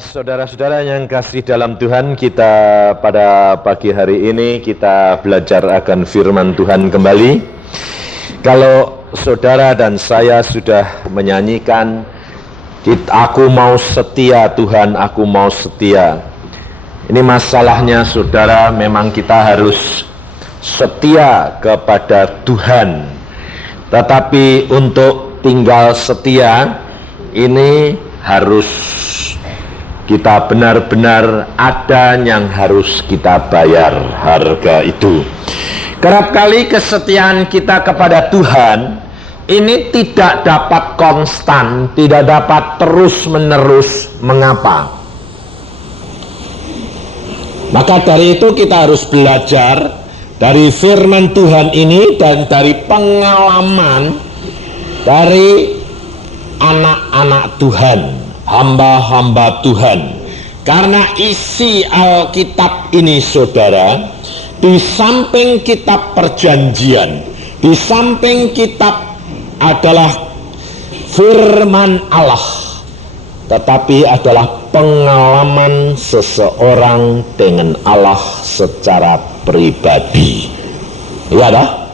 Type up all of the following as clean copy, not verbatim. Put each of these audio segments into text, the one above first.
Saudara-saudara yang kasih dalam Tuhan, kita pada pagi hari ini kita belajar akan firman Tuhan kembali. Kalau saudara dan saya sudah menyanyikan, aku mau setia Tuhan, aku mau setia. Ini masalahnya saudara, memang kita harus setia kepada Tuhan. Tetapi untuk tinggal setia, ini harus kita benar-benar ada yang harus kita bayar harga itu. Kerap kali kesetiaan kita kepada Tuhan ini tidak dapat konstan, tidak dapat terus-menerus. Mengapa? Maka dari itu kita harus belajar dari firman Tuhan ini dan dari pengalaman dari anak-anak Tuhan, hamba-hamba Tuhan. Karena isi Alkitab ini saudara, di samping kitab perjanjian, di samping kitab adalah firman Allah, tetapi adalah pengalaman seseorang dengan Allah secara pribadi. Ya dah?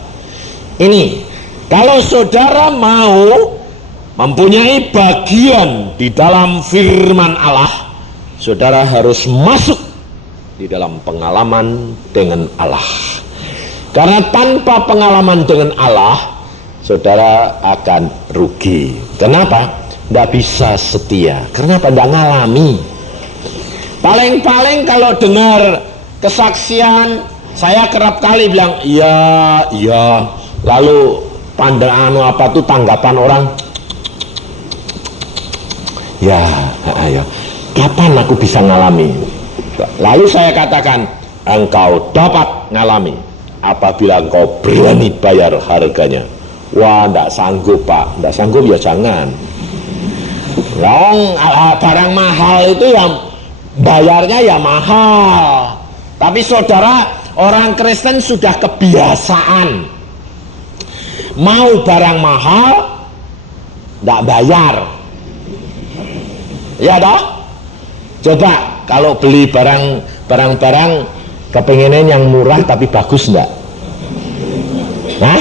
Ini kalau saudara mau mempunyai bagian di dalam firman Allah, saudara harus masuk di dalam pengalaman dengan Allah. Karena tanpa pengalaman dengan Allah, saudara akan rugi. Kenapa? Tidak bisa setia. Kenapa? Tidak ngalami. Paling-paling kalau dengar kesaksian, saya kerap kali bilang, iya. Lalu pandangan apa tuh tanggapan orang, ya, kapan aku bisa ngalami? Lalu saya katakan, engkau dapat ngalami apabila engkau berani bayar harganya. Wah, enggak sanggup pak, enggak sanggup ya jangan. Barang mahal itu yang bayarnya ya mahal. Tapi saudara, orang Kristen sudah kebiasaan mau barang mahal enggak bayar. Ya toh? Coba kalau beli barang-barang kepengenan yang murah tapi bagus enggak? Nah?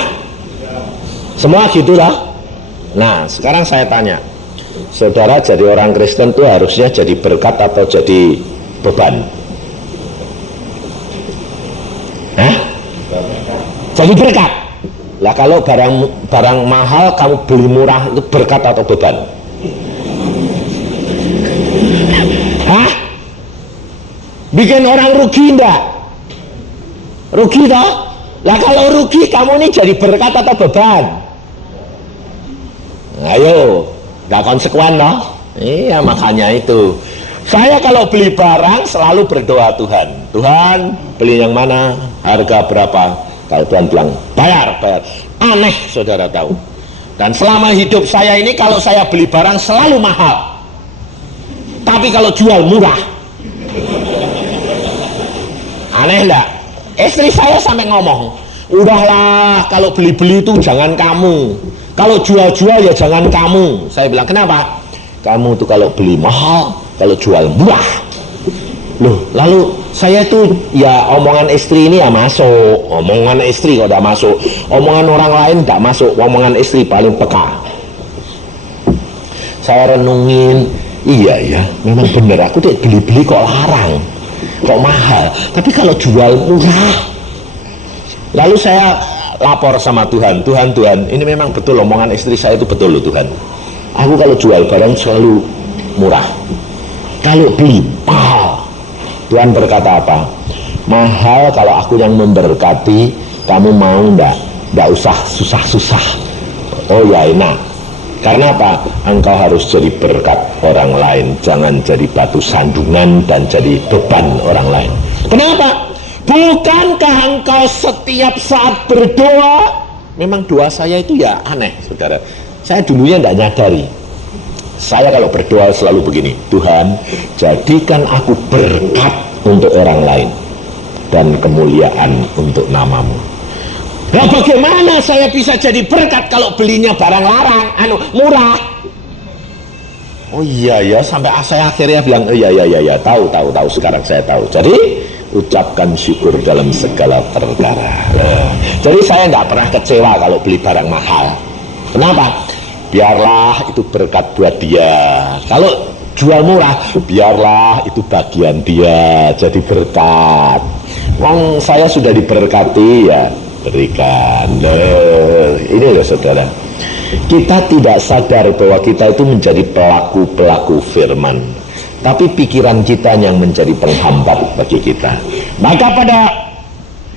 Semua gitu loh. Nah, sekarang saya tanya, saudara jadi orang Kristen itu harusnya jadi berkat atau jadi beban? Hah? Jadi berkat. Lah kalau barang mahal kamu beli murah itu berkat atau beban? Hah? Bikin orang rugi enggak? Rugi toh? Lah kalau rugi kamu ini jadi berkat atau beban? Ayo, enggak konsekuen toh? Iya, makanya itu. Saya kalau beli barang selalu berdoa Tuhan. Tuhan, beli yang mana? Harga berapa? Kalau Tuhan bilang, bayar. Aneh, saudara tahu. Dan selama hidup saya ini kalau saya beli barang selalu mahal. Tapi kalau jual murah. Aneh enggak? Istri saya sampai ngomong, udahlah kalau beli-beli itu jangan kamu, kalau jual-jual ya jangan kamu. Saya bilang, kenapa? Kamu tuh kalau beli mahal, kalau jual murah. Loh, lalu saya tuh ya omongan istri ini ya masuk. Omongan istri kok tidak masuk, omongan orang lain tidak masuk, omongan istri paling peka. Saya renungin, iya ya, memang benar, aku tidak beli-beli kok larang, kok mahal, tapi kalau jual murah. Lalu saya lapor sama Tuhan, Tuhan, ini memang betul omongan istri saya itu betul loh Tuhan. Aku kalau jual barang selalu murah, kalau beli mahal. Tuhan berkata apa? Mahal kalau aku yang memberkati, kamu mau enggak usah susah-susah. Oh ya enak. Karena apa? Engkau harus jadi berkat orang lain, jangan jadi batu sandungan dan jadi beban orang lain. Kenapa? Bukankah engkau setiap saat berdoa? Memang doa saya itu ya aneh, saudara. Saya dulunya tidak nyadari. Saya kalau berdoa selalu begini, Tuhan, jadikan aku berkat untuk orang lain dan kemuliaan untuk namamu. Nah, bagaimana saya bisa jadi berkat kalau belinya barang larang, murah? Oh iya ya, sampai saya akhirnya bilang, oh iya, tahu, sekarang saya tahu. Jadi ucapkan syukur dalam segala perkara. Jadi saya nggak pernah kecewa kalau beli barang mahal. Kenapa? Biarlah itu berkat buat dia. Kalau jual murah, biarlah itu bagian dia, jadi berkat. Wong saya sudah diberkati ya, berikan. Ini loh saudara, kita tidak sadar bahwa kita itu menjadi pelaku-pelaku firman, tapi pikiran kita yang menjadi penghambat bagi kita. Maka pada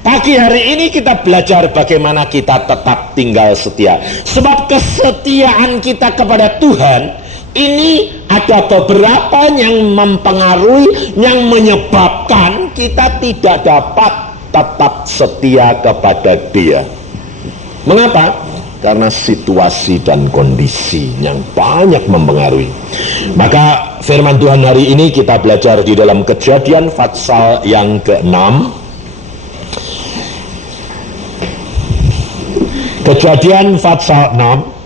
pagi hari ini kita belajar bagaimana kita tetap tinggal setia. Sebab kesetiaan kita kepada Tuhan ini ada beberapa yang mempengaruhi, yang menyebabkan kita tidak dapat tetap setia kepada Dia. Mengapa? Karena situasi dan kondisi yang banyak mempengaruhi. Maka firman Tuhan hari ini kita belajar di dalam Kejadian pasal yang ke-6. Kejadian pasal 6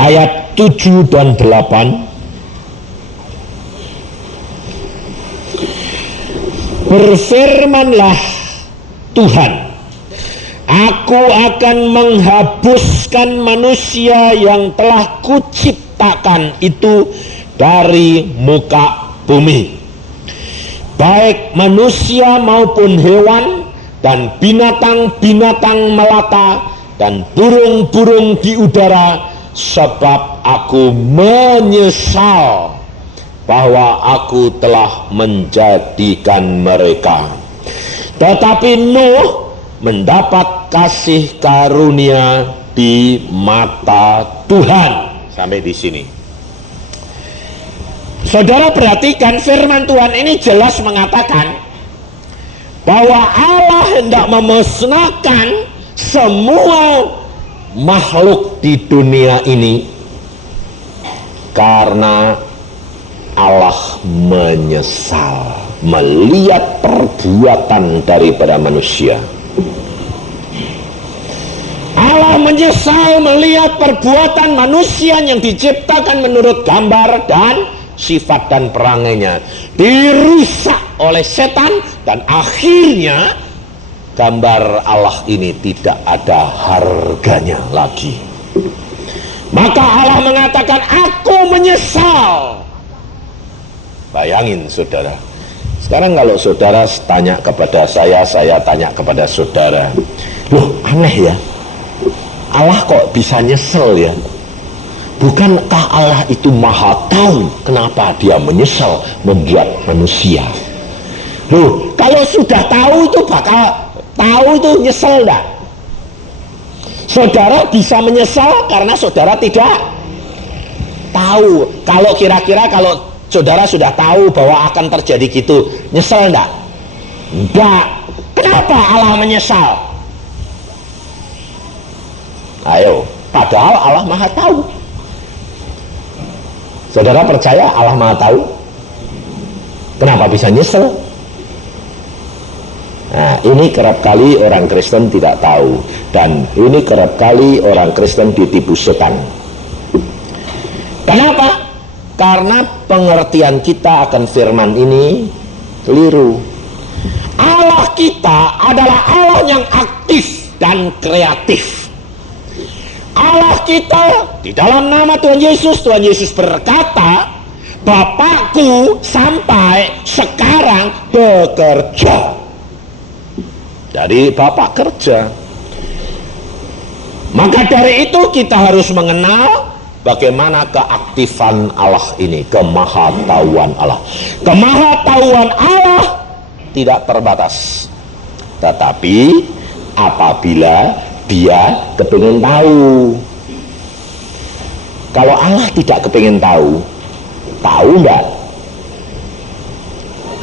ayat 7 dan 8. Berfirmanlah Tuhan, aku akan menghapuskan manusia yang telah kuciptakan itu dari muka bumi, baik manusia maupun hewan dan binatang-binatang melata dan burung-burung di udara, sebab aku menyesal bahwa aku telah menjadikan mereka. Tetapi Nuh mendapat kasih karunia di mata Tuhan. Sampai di sini. Saudara perhatikan, firman Tuhan ini jelas mengatakan bahwa Allah hendak memusnahkan semua makhluk di dunia ini karena Allah menyesal melihat perbuatan daripada manusia. Allah menyesal melihat perbuatan manusia yang diciptakan menurut gambar dan sifat dan perangainya dirusak oleh setan, dan akhirnya gambar Allah ini tidak ada harganya lagi. Maka Allah mengatakan, aku menyesal. Bayangin saudara, sekarang kalau saudara tanya kepada saya tanya kepada saudara, loh aneh ya, Allah kok bisa nyesel ya? Bukankah Allah itu maha tahu kenapa dia menyesal membuat manusia? Loh, kalau sudah tahu itu bakal tahu itu nyesel enggak? Saudara bisa menyesal karena saudara tidak tahu. Kalau kira-kira kalau saudara sudah tahu bahwa akan terjadi gitu, nyesel enggak? Enggak. Kenapa Allah menyesal? Ayo, padahal Allah maha tahu. Saudara percaya Allah maha tahu? Kenapa bisa nyesel? Nah, ini kerap kali orang Kristen tidak tahu, dan ini kerap kali orang Kristen ditipu setan. Kenapa? Karena pengertian kita akan firman ini keliru. Allah kita adalah Allah yang aktif dan kreatif. Allah kita di dalam nama Tuhan Yesus berkata, Bapakku sampai sekarang bekerja. Jadi Bapak kerja. Maka dari itu kita harus mengenal bagaimana keaktifan Allah ini, kemahatauan Allah. Kemahatauan Allah tidak terbatas. Tetapi apabila dia kepingin tahu. Kalau Allah tidak kepingin tahu, tahu enggak?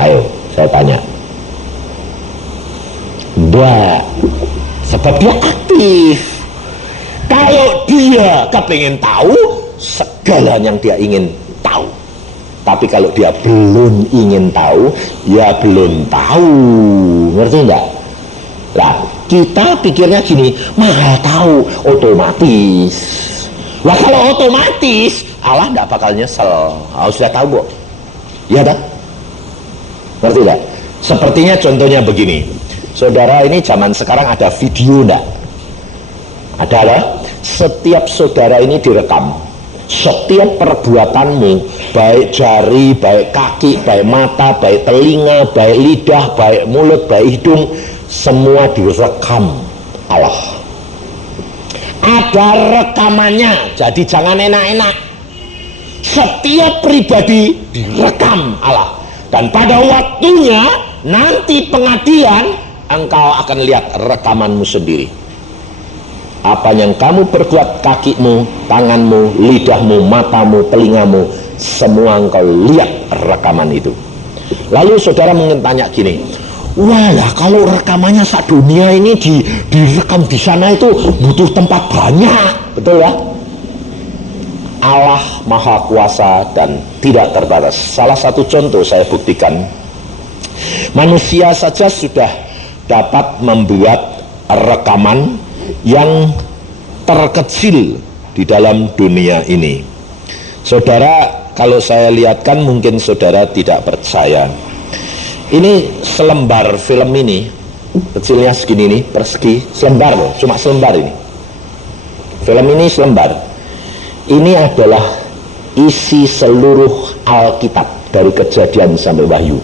Ayo, saya tanya. Enggak. Sebab dia aktif. Kalau dia kepingin tahu, segala yang dia ingin tahu. Tapi kalau dia belum ingin tahu, ya belum tahu. Ngerti enggak? Lah, kita pikirnya gini, mahal tahu, otomatis. Lah kalau otomatis, Allah tidak bakal nyesel. Sudah tahu, Bu. Iya tak? Ngerti tak? Sepertinya contohnya begini. Saudara, ini zaman sekarang ada video enggak? Ada lah. Setiap saudara ini direkam. Setiap perbuatanmu, baik jari, baik kaki, baik mata, baik telinga, baik lidah, baik mulut, baik hidung, semua direkam Allah. Ada rekamannya, jadi jangan enak-enak. Setiap pribadi direkam Allah. Dan pada waktunya, nanti pengadilan, engkau akan lihat rekamanmu sendiri. Apa yang kamu perbuat, kakimu, tanganmu, lidahmu, matamu, telingamu, semua engkau lihat rekaman itu. Lalu saudara mungkin tanya gini, wah lah kalau rekamannya sak dunia ini direkam di sana itu butuh tempat banyak, betul ya? Allah Maha Kuasa dan tidak terbatas. Salah satu contoh saya buktikan, manusia saja sudah dapat membuat rekaman yang terkecil di dalam dunia ini. Saudara, kalau saya lihatkan mungkin saudara tidak percaya. Ini selembar film ini, kecilnya segini nih, persegi, selembar loh, cuma selembar ini. Film ini selembar. Ini adalah isi seluruh Alkitab dari Kejadian sampai Wahyu.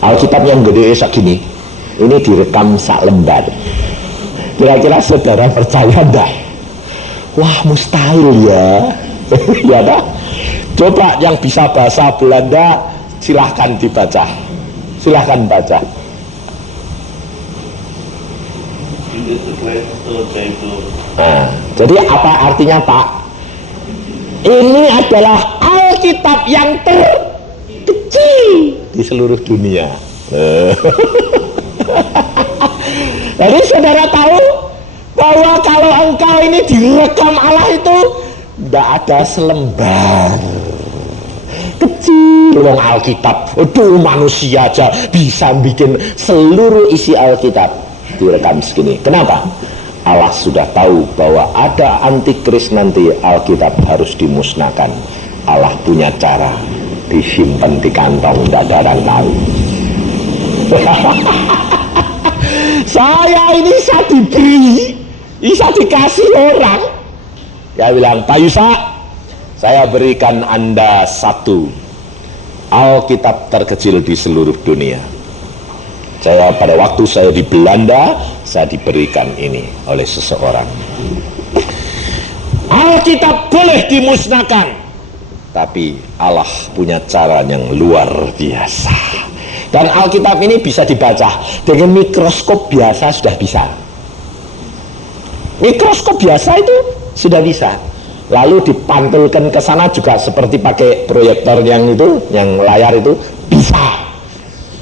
Alkitab yang gede segini, ini direkam sak lembar. Kira-kira saudara percaya enggak? Wah, mustahil ya. Ya dah. Coba yang bisa bahasa Belanda silahkan dibaca. Silahkan baca. Nah, jadi apa artinya, Pak? Ini adalah Alkitab yang terkecil di seluruh dunia. Jadi saudara tahu bahwa kalau engkau ini direkam Allah itu tidak ada selembar kecil. Wong Alkitab itu manusia aja bisa bikin seluruh isi Alkitab direkam segini. Kenapa? Allah sudah tahu bahwa ada antikris nanti, Alkitab harus dimusnahkan. Allah punya cara, disimpan di kantong, tidak ada orang tahu. Saya ini bisa diberi, bisa dikasih orang. Ya bilang, Pak Yusa, saya berikan Anda satu Alkitab terkecil di seluruh dunia. Saya pada waktu saya di Belanda, saya diberikan ini oleh seseorang. Alkitab boleh dimusnahkan, tapi Allah punya cara yang luar biasa. Dan Alkitab ini bisa dibaca dengan mikroskop biasa sudah bisa. Mikroskop biasa itu sudah bisa. Lalu dipantulkan ke sana juga seperti pakai proyektor yang itu, yang layar itu bisa.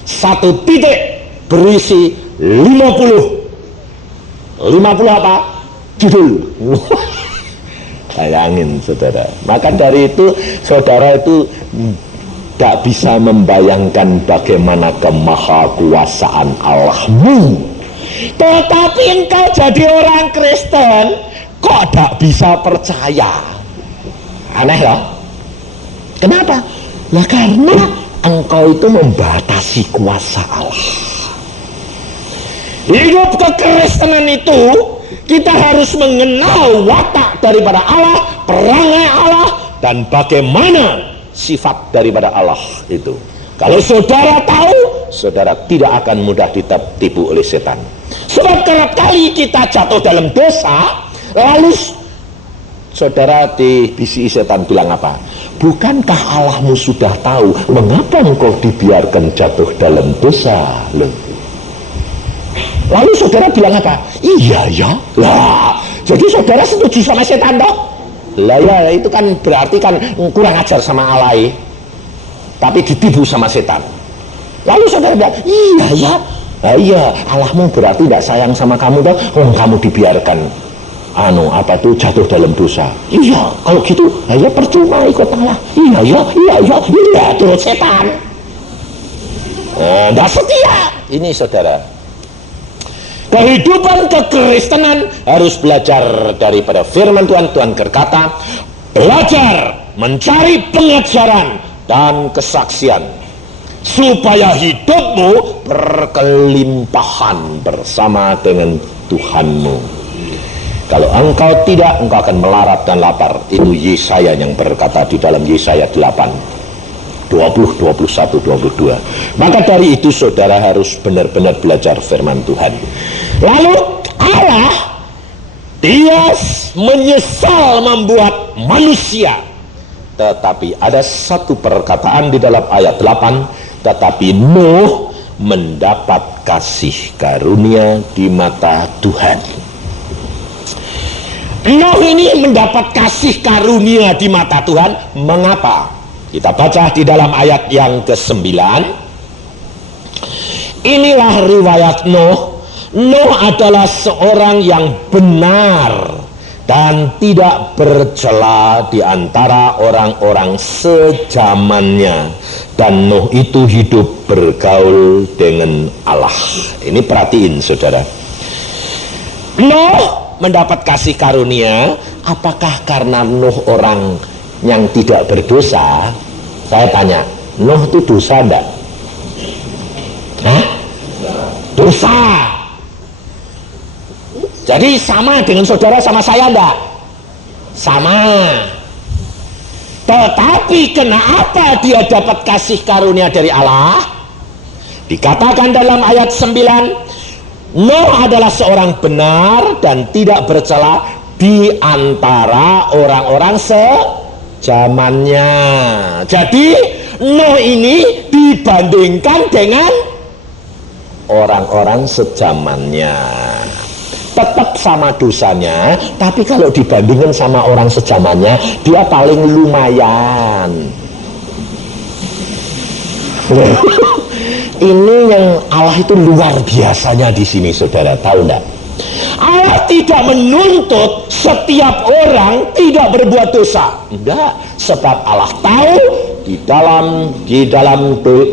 Satu titik berisi 50 apa? Judul. Bayangin saudara. Maka dari itu saudara itu tidak bisa membayangkan bagaimana kemahakuasaan Allahmu. Tetapi engkau jadi orang Kristen kok tidak bisa percaya? Aneh loh. Kenapa? Nah karena engkau itu membatasi kuasa Allah. Hidup kekristenan itu kita harus mengenal watak daripada Allah, perangai Allah, dan bagaimana sifat daripada Allah itu. Kalau saudara tahu, saudara tidak akan mudah ditipu oleh setan. Sebab kerap kali kita jatuh dalam dosa, lalu saudara dibisiki setan bilang apa? Bukankah Allahmu sudah tahu mengapa engkau dibiarkan jatuh dalam dosa? Lalu saudara bilang apa? Iya ya. Lah, jadi saudara setuju sama setan toh? Lah ya, itu kan berarti kan kurang ajar sama Allah, tapi ditipu sama setan. Lalu saudara bilang, iya ya. Nah, iya, Allahmu berarti tidak sayang sama kamu toh? Kamu dibiarkan jatuh dalam dosa. Iya, kalau gitu, ya percuma ikut Allah. Iya, turut setan. Tidak setia. Ini saudara, kehidupan kekristenan harus belajar daripada firman Tuhan. Tuhan berkata, belajar mencari pengajaran dan kesaksian, supaya hidupmu berkelimpahan bersama dengan Tuhanmu. Kalau engkau tidak, engkau akan melarat dan lapar. Itu Yesaya yang berkata di dalam Yesaya 8, 20, 21, 22. Maka dari itu saudara harus benar-benar belajar firman Tuhan. Lalu Allah, Dia menyesal membuat manusia. Tetapi ada satu perkataan di dalam ayat 8, tetapi Nuh mendapat kasih karunia di mata Tuhan. Nuh ini mendapat kasih karunia di mata Tuhan. Mengapa? Kita baca di dalam ayat yang ke-9. Inilah riwayat Nuh. Nuh adalah seorang yang benar dan tidak bercela di antara orang-orang sejamannya. Dan Nuh itu hidup bergaul dengan Allah. Ini perhatiin saudara. Nuh mendapat kasih karunia. Apakah karena Nuh orang yang tidak berdosa? Saya tanya, Nuh itu dosa enggak? Hah? Dosa. Jadi sama dengan saudara sama saya enggak? Sama. Tetapi kenapa dia dapat kasih karunia dari Allah? Dikatakan dalam ayat 9, Nuh adalah seorang benar dan tidak bercela di antara orang-orang sejamannya. Jadi Nuh ini dibandingkan dengan orang-orang sejamannya, tetap sama dosanya, tapi kalau dibandingkan sama orang sejamannya, dia paling lumayan. Ini yang Allah itu luar biasanya di sini, saudara. Tahu enggak? Allah tidak menuntut setiap orang tidak berbuat dosa. Enggak, sebab Allah tahu di dalam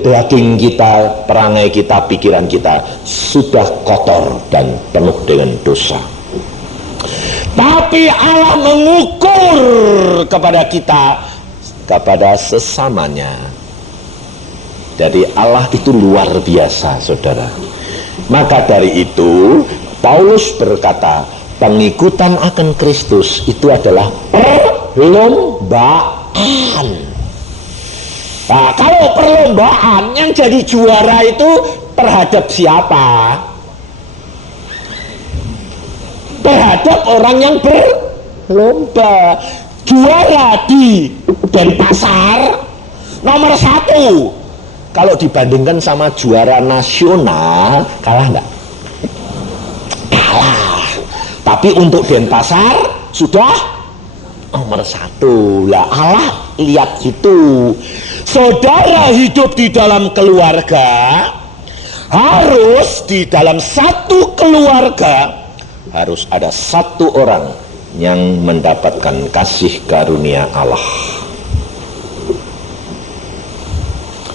daging kita, perangai kita, pikiran kita sudah kotor dan penuh dengan dosa. Tapi Allah mengukur kepada kita, kepada sesamanya. Jadi Allah itu luar biasa, saudara. Maka dari itu Paulus berkata, pengikutan akan Kristus itu adalah perlombaan. Nah, kalau perlombaan yang jadi juara itu terhadap siapa? Terhadap orang yang berlomba. Juara di Denpasar nomor 1. Kalau dibandingkan sama juara nasional, kalah enggak? Kalah. Tapi untuk Denpasar sudah nomor 1. Lah Allah lihat itu. Saudara hidup di dalam keluarga, harus di dalam satu keluarga harus ada satu orang yang mendapatkan kasih karunia Allah.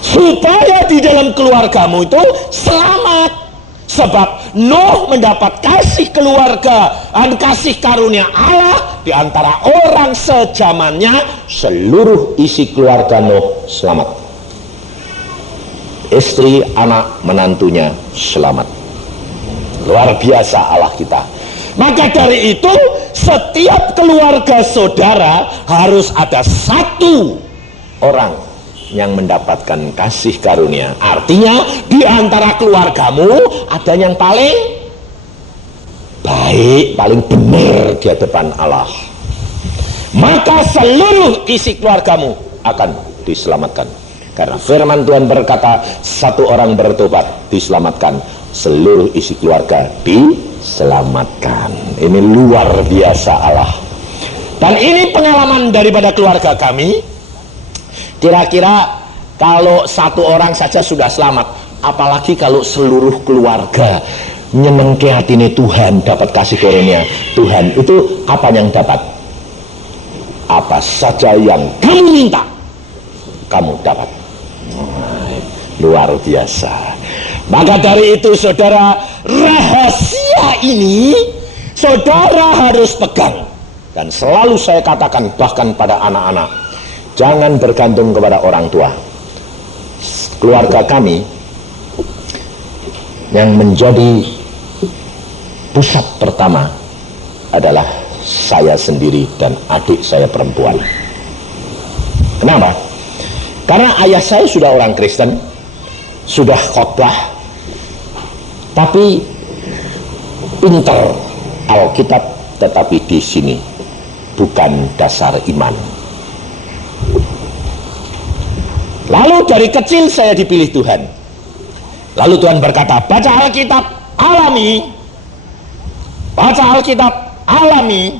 Supaya di dalam keluargamu itu selamat. Sebab Nuh mendapat kasih keluarga dan kasih karunia Allah di antara orang sejamannya. Seluruh isi keluarga Nuh selamat. Istri, anak, menantunya selamat. Luar biasa Allah kita. Maka dari itu setiap keluarga saudara harus ada satu orang yang mendapatkan kasih karunia. Artinya di antara keluargamu ada yang paling baik, paling benar di hadapan Allah. Maka seluruh isi keluargamu akan diselamatkan. Karena firman Tuhan berkata, satu orang bertobat diselamatkan, seluruh isi keluarga diselamatkan. Ini luar biasa Allah. Dan ini pengalaman daripada keluarga kami. Kira-kira kalau satu orang saja sudah selamat, apalagi kalau seluruh keluarga nyenengke hatine Tuhan, dapat kasih karunia Tuhan. Itu apa yang dapat? Apa saja yang kamu minta, kamu dapat. Luar biasa. Maka dari itu saudara, rahasia ini saudara harus pegang. Dan selalu saya katakan bahkan pada anak-anak, jangan bergantung kepada orang tua. Keluarga kami yang menjadi pusat pertama adalah saya sendiri dan adik saya perempuan. Kenapa? Karena ayah saya sudah orang Kristen, sudah khotbah, tapi pinter Alkitab, tetapi di sini bukan dasar iman. Lalu dari kecil saya dipilih Tuhan. Lalu Tuhan berkata, baca Alkitab, alami. Baca Alkitab, alami.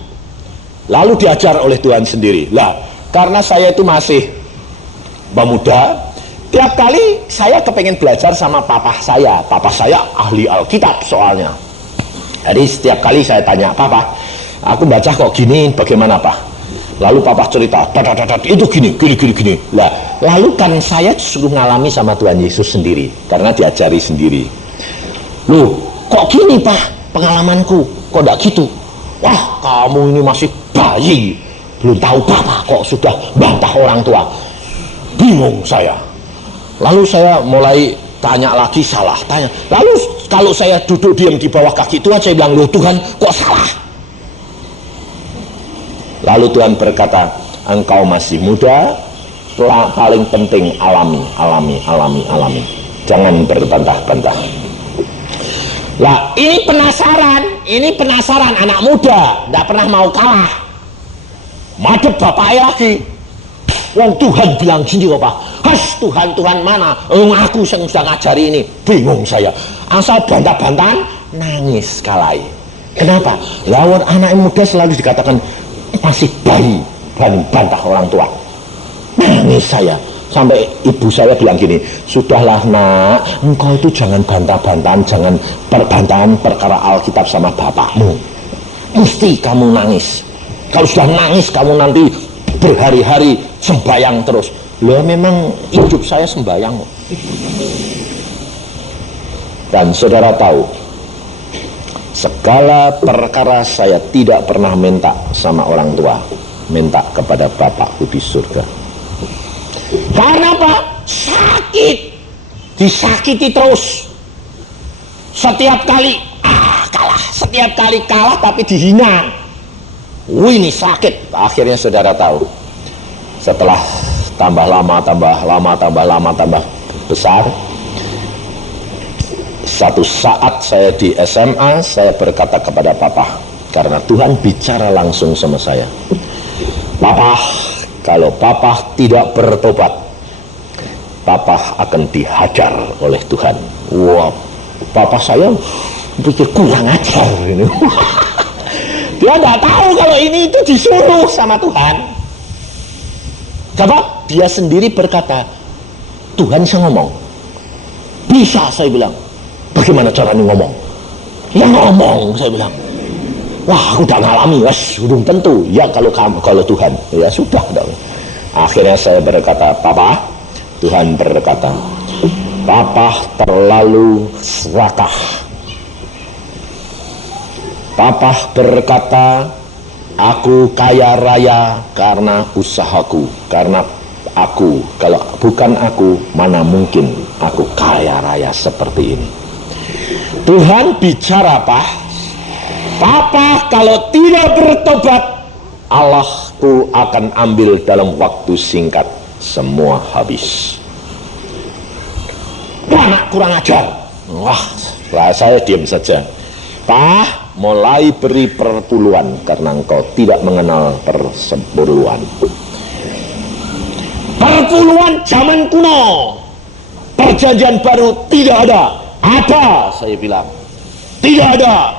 Lalu diajar oleh Tuhan sendiri. Lah, karena saya itu masih pemuda, tiap kali saya kepengen belajar sama papa saya. Papa saya ahli Alkitab soalnya. Jadi setiap kali saya tanya, papa, aku baca kok gini, bagaimana pak? Lalu papa cerita, itu gini. Lah, lalu kan saya suruh ngalami sama Tuhan Yesus sendiri, karena diajari sendiri. Loh, kok gini pak pengalamanku? Kok enggak gitu? Wah, kamu ini masih bayi, belum tahu apa kok sudah bantah orang tua. Bingung saya. Lalu saya mulai tanya lagi, salah tanya. Lalu kalau saya duduk diam di bawah kaki Tuhan, saya bilang, loh Tuhan kok salah? Lalu Tuhan berkata, engkau masih muda, paling penting alami. Jangan berbantah-bantah. Lah, ini penasaran anak muda, tidak pernah mau kalah. Madep bapaknya lagi. Wong Tuhan bilang gini kok pak, Tuhan mana? Aku yang sudah ngajari ini. Bingung saya. Asal bantah-bantahan, nangis kalai. Kenapa? Lawan anak muda selalu dikatakan masih bayi, berani bantah orang tua. Nangis saya. Sampai ibu saya bilang gini, sudahlah nak, engkau itu jangan bantah-bantahan, jangan perbantahan perkara Alkitab sama bapakmu. Mesti kamu nangis. Kalau sudah nangis, kamu nanti berhari-hari sembayang terus. Loh, memang hidup saya sembayang. Dan saudara tahu, segala perkara saya tidak pernah minta sama orang tua, minta kepada Bapakku di surga. Karena apa? Sakit, disakiti terus. Setiap kali kalah, setiap kali kalah tapi dihina. Ini sakit. Akhirnya saudara tahu, setelah tambah lama besar, satu saat saya di SMA, saya berkata kepada papa, karena Tuhan bicara langsung sama saya, papa, kalau papa tidak bertobat, papa akan dihajar oleh Tuhan. Wah, papa saya pikir kurang ajar ini. Dia nggak tahu kalau ini itu disuruh sama Tuhan. Sebab dia sendiri berkata, Tuhan bisa ngomong. Bisa, saya bilang. Bagaimana caranya ngomong? Ya ngomong, saya bilang. Wah, aku udah ngalami, belum tentu. Ya kalau Tuhan, ya sudah dong. Akhirnya saya berkata, papa, Tuhan berkata, papa terlalu serakah. Papa berkata, aku kaya raya karena usahaku, karena aku, kalau bukan aku, mana mungkin aku kaya raya seperti ini. Tuhan bicara, Papa kalau tidak bertobat, Allahku akan ambil dalam waktu singkat, semua habis. Wah, anak kurang ajar. Wah, saya diam saja. Pak, mulai beri perpuluhan karena engkau tidak mengenal persepuluhan. Perpuluhan zaman kuno, perjanjian baru tidak ada. Ada, saya bilang. Tidak ada.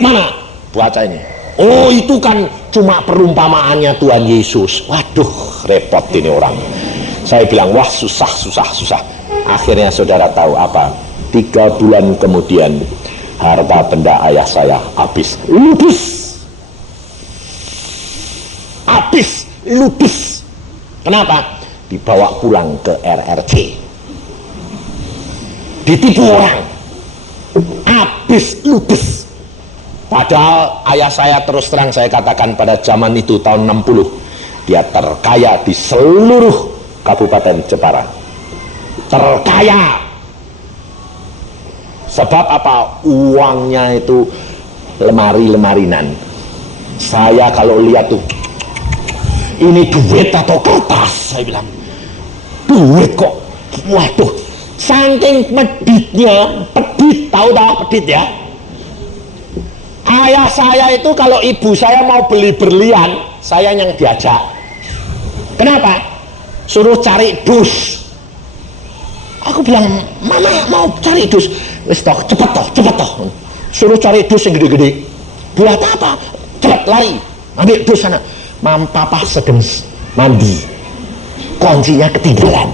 Mana? Baca ini. Oh, itu kan cuma perumpamaannya Tuhan Yesus. Waduh, repot ini orang. Saya bilang, wah susah. Akhirnya saudara tahu apa? 3 bulan kemudian harta benda ayah saya habis, ludus. Kenapa? Dibawa pulang ke RRC. ditipu orang, habis ludes. Padahal ayah saya, terus terang saya katakan, pada zaman itu tahun 60 dia terkaya di seluruh Kabupaten Jepara, terkaya. Sebab apa? Uangnya itu lemari-lemarinan. Saya kalau lihat tuh, ini duit atau kertas, saya bilang duit kok, waduh, saking peditnya, pedit, tahu pedit ya. Ayah saya itu kalau ibu saya mau beli berlian, saya yang diajak. Kenapa? Suruh cari dus. Aku bilang, mama mau cari dus. Wis toh, cepet toh. Suruh cari dus yang gede-gede. Buat apa? Cepet lari, ambil dus sana. Papa sedang mandi, kuncinya ketinggalan.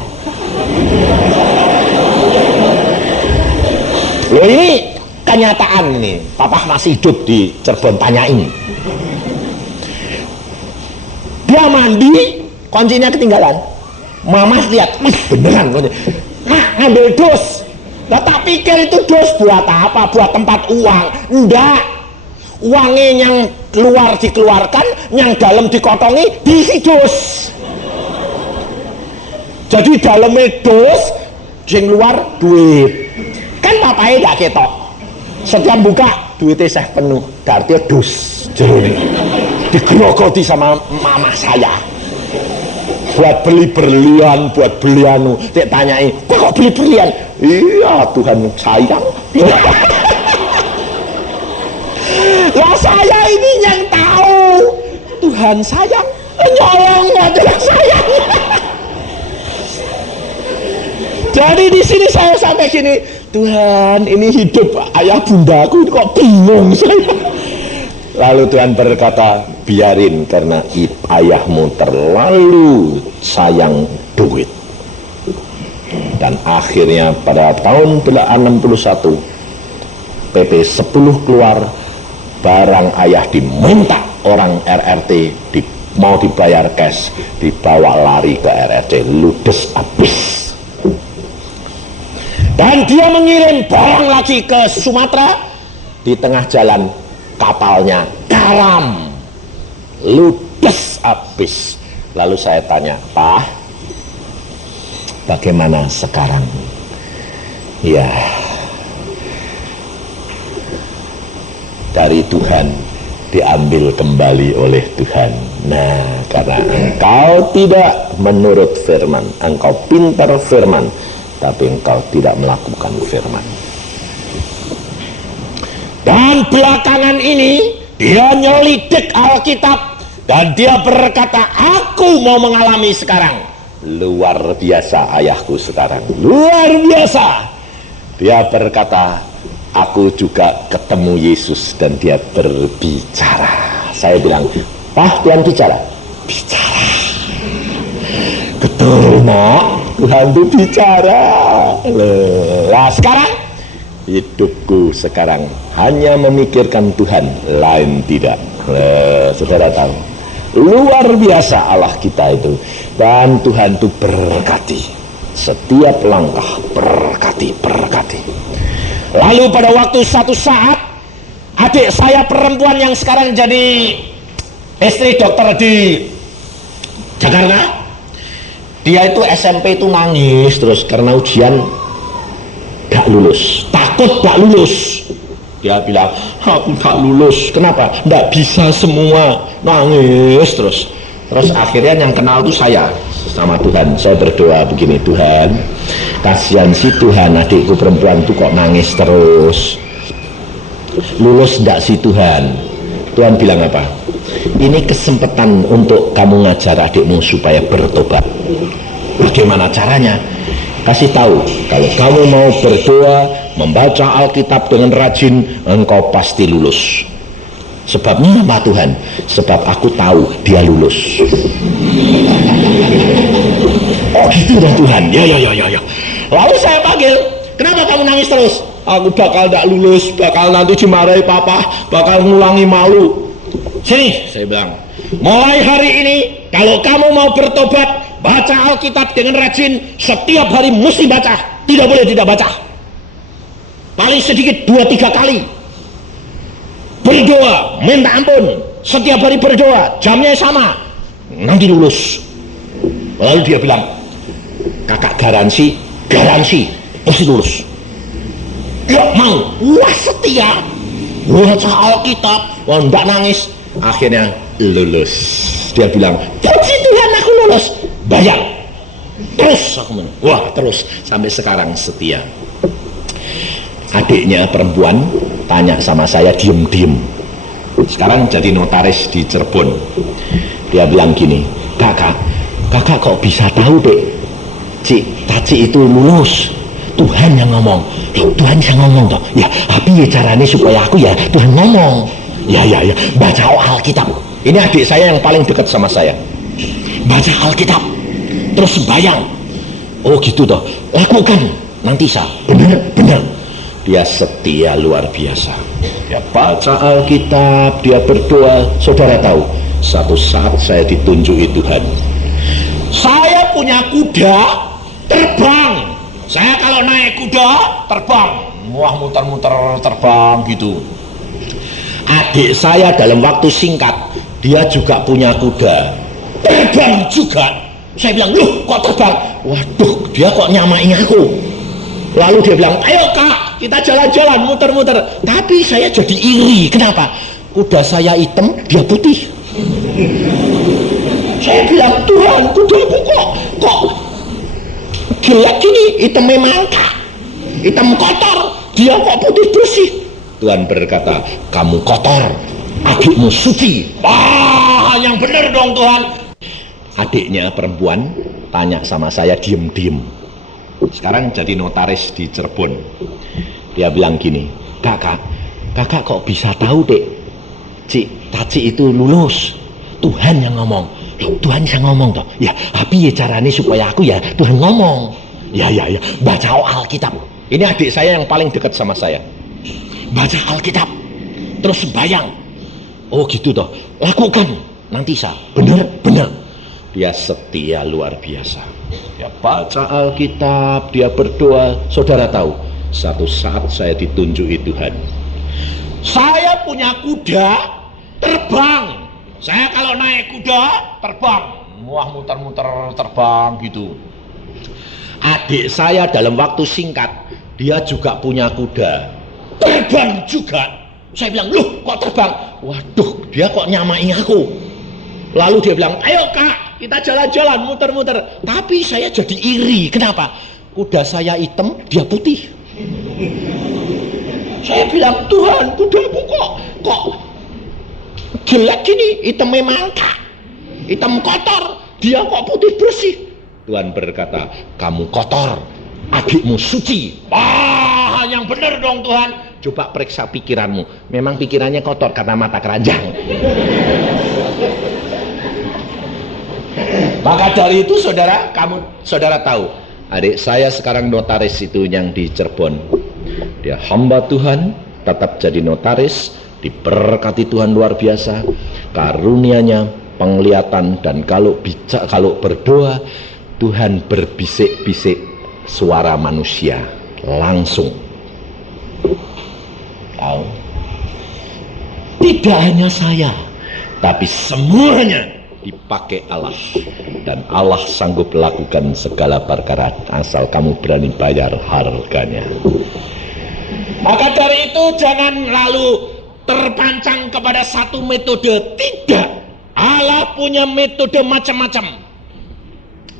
Loh, ini kenyataan ini. Papa masih hidup di Cirebon, tanyain. Dia mandi, kuncinya ketinggalan. Mama lihat, beneran kunci. Mak, ngambil dus. Nah, tak pikir itu dus buat apa? Buat tempat uang. Enggak. Uangnya yang keluar dikeluarkan, yang dalam dikotongi, diisi dus. Jadi dalamnya dus, yang luar duit. Kan papanya gak ketok. Setiap buka, duitnya saya penuh. Berarti dus. Jadi digerogoti sama mama saya. Buat beli berlian, buat beli anu. Dia tanyai, kok beli berlian? Iya, Tuhan sayang. Lah saya ini yang tahu Tuhan sayang, nyolong aja sayang. Jadi di sini saya sampai gini, Tuhan, ini hidup ayah bundaku kok bingung saya. Lalu Tuhan berkata, biarin, karena ayahmu terlalu sayang duit. Dan akhirnya pada tahun 61 PP 10 keluar, barang ayah diminta orang RRT, mau dibayar cash, dibawa lari ke RRT, ludes habis. Dan dia mengirim barang lagi ke Sumatera, di tengah jalan kapalnya karam, ludes habis. Lalu saya tanya, Pak, bagaimana sekarang? Ya, dari Tuhan diambil kembali oleh Tuhan. Nah, karena engkau tidak menurut firman, engkau pintar firman, tapi engkau tidak melakukan firman. Dan belakangan ini dia nyelidik Alkitab dan dia berkata, aku mau mengalami sekarang. Luar biasa ayahku sekarang, luar biasa. Dia berkata, aku juga ketemu Yesus dan dia berbicara. Saya bilang, Pak, Tuhan bicara? Bicara. Betul, Nak, Tuhan itu bicara. Nah, sekarang hidupku sekarang hanya memikirkan Tuhan, lain tidak. Saudara tahu, luar biasa Allah kita itu. Dan Tuhan itu berkati setiap langkah, berkati. Lalu pada waktu satu saat, adik saya perempuan yang sekarang jadi istri dokter di Jakarta, dia itu SMP itu nangis terus karena ujian gak lulus, takut gak lulus. Dia bilang, aku gak lulus. Kenapa? Gak bisa semua, nangis terus. Terus akhirnya yang kenal itu saya sama Tuhan. Saya berdoa begini, Tuhan, kasihan si Tuhan, adikku perempuan itu kok nangis terus. Lulus enggak si Tuhan? Tuhan bilang apa? Ini kesempatan untuk kamu ngajar adikmu supaya bertobat. Bagaimana caranya? Kasih tahu, kalau kamu mau berdoa, membaca Alkitab dengan rajin, engkau pasti lulus. Sebabnya apa Tuhan? Sebab aku tahu dia lulus. Oh gitu dong Tuhan. Ya. Lalu saya panggil, kenapa kamu nangis terus? Aku bakal tidak lulus, bakal nanti dimarahi papa, bakal ngulangi malu. Sini, saya bilang, mulai hari ini kalau kamu mau bertobat, baca Alkitab dengan rajin, setiap hari mesti baca, tidak boleh tidak baca. paling sedikit 2-3 kali berdoa, minta ampun, setiap hari berdoa, jamnya sama, nanti lulus. Lalu dia bilang, kakak garansi pasti lulus. Ya mau, wah setia, baca Alkitab, wah enggak nangis, akhirnya lulus. Dia bilang, puji Tuhan aku lulus. Bayang, terus aku menang, wah terus sampai sekarang setia. Adiknya perempuan tanya sama saya diem-diem, sekarang jadi notaris di Cirebon. Dia bilang gini, kakak kok bisa tahu dek Taci itu lulus? Tuhan yang ngomong. Tuhan yang ngomong toh. Ya, tapi ya caranya supaya aku ya Tuhan ngomong. Ya, baca Alkitab. Ini adik saya yang paling dekat sama saya. Baca Alkitab, terus bayang. Oh gitu toh. Lakukan, nanti saya. Benar. Dia setia luar biasa. Dia baca Alkitab, dia berdoa. Saudara tahu, satu saat saya ditunjuki Tuhan. Saya punya kuda terbang. Saya kalau naik kuda terbang, wah muter-muter terbang gitu. Adik saya dalam waktu singkat dia juga punya kuda terbang juga. Saya bilang, loh kok terbang? Waduh, dia kok nyamain aku. Lalu dia bilang, ayo kak, kita jalan-jalan muter-muter. Tapi saya jadi iri. Kenapa? Kuda saya hitam, dia putih. Saya bilang, Tuhan, kudaku kok jelek gini, hitamnya mangka, hitam kotor, dia kok putih bersih. Tuhan berkata, kamu kotor, adikmu suci. Wah, yang benar dong Tuhan. Adiknya perempuan tanya sama saya diem-diem, sekarang jadi notaris di Cirebon. Dia bilang gini, kakak kok bisa tahu dek Taci itu lulus? Tuhan yang ngomong. Tuhan yang ngomong toh. Ya, tapi ya caranya supaya aku ya Tuhan ngomong. Ya, baca Alkitab. Ini adik saya yang paling dekat sama saya. Baca Alkitab, terus bayang. Oh gitu toh. Lakukan, nanti saya. Benar. Dia setia luar biasa. Dia baca Alkitab, dia berdoa. Saudara tahu, satu saat saya ditunjuki Tuhan. Saya punya kuda terbang. Saya kalau naik kuda terbang, wah muter-muter terbang gitu. Adik saya dalam waktu singkat dia juga punya kuda terbang juga. Saya bilang, loh kok terbang? Waduh, dia kok nyamain aku. Lalu dia bilang, ayo kak, kita jalan-jalan muter-muter. Tapi saya jadi iri. Kenapa? Kuda saya hitam, dia putih. Saya bilang, Tuhan, kudaku kok jelek gini, hitamnya mangka, hitam kotor, dia kok putih bersih. Tuhan berkata, kamu kotor, adikmu suci. Wah, yang benar dong Tuhan. Coba periksa pikiranmu, memang pikirannya kotor karena mata keranjang. Maka dari itu saudara tahu, adik saya sekarang notaris itu yang di Cirebon. Dia hamba Tuhan, tetap jadi notaris, diberkati Tuhan luar biasa, karunia-Nya, penglihatan, dan kalau berdoa Tuhan berbisik-bisik suara manusia langsung. Tidak hanya saya, tapi semuanya dipakai Allah, dan Allah sanggup lakukan segala perkara asal kamu berani bayar harganya. Maka dari itu jangan lalu terpancang kepada satu metode. Tidak, Allah punya metode macam-macam.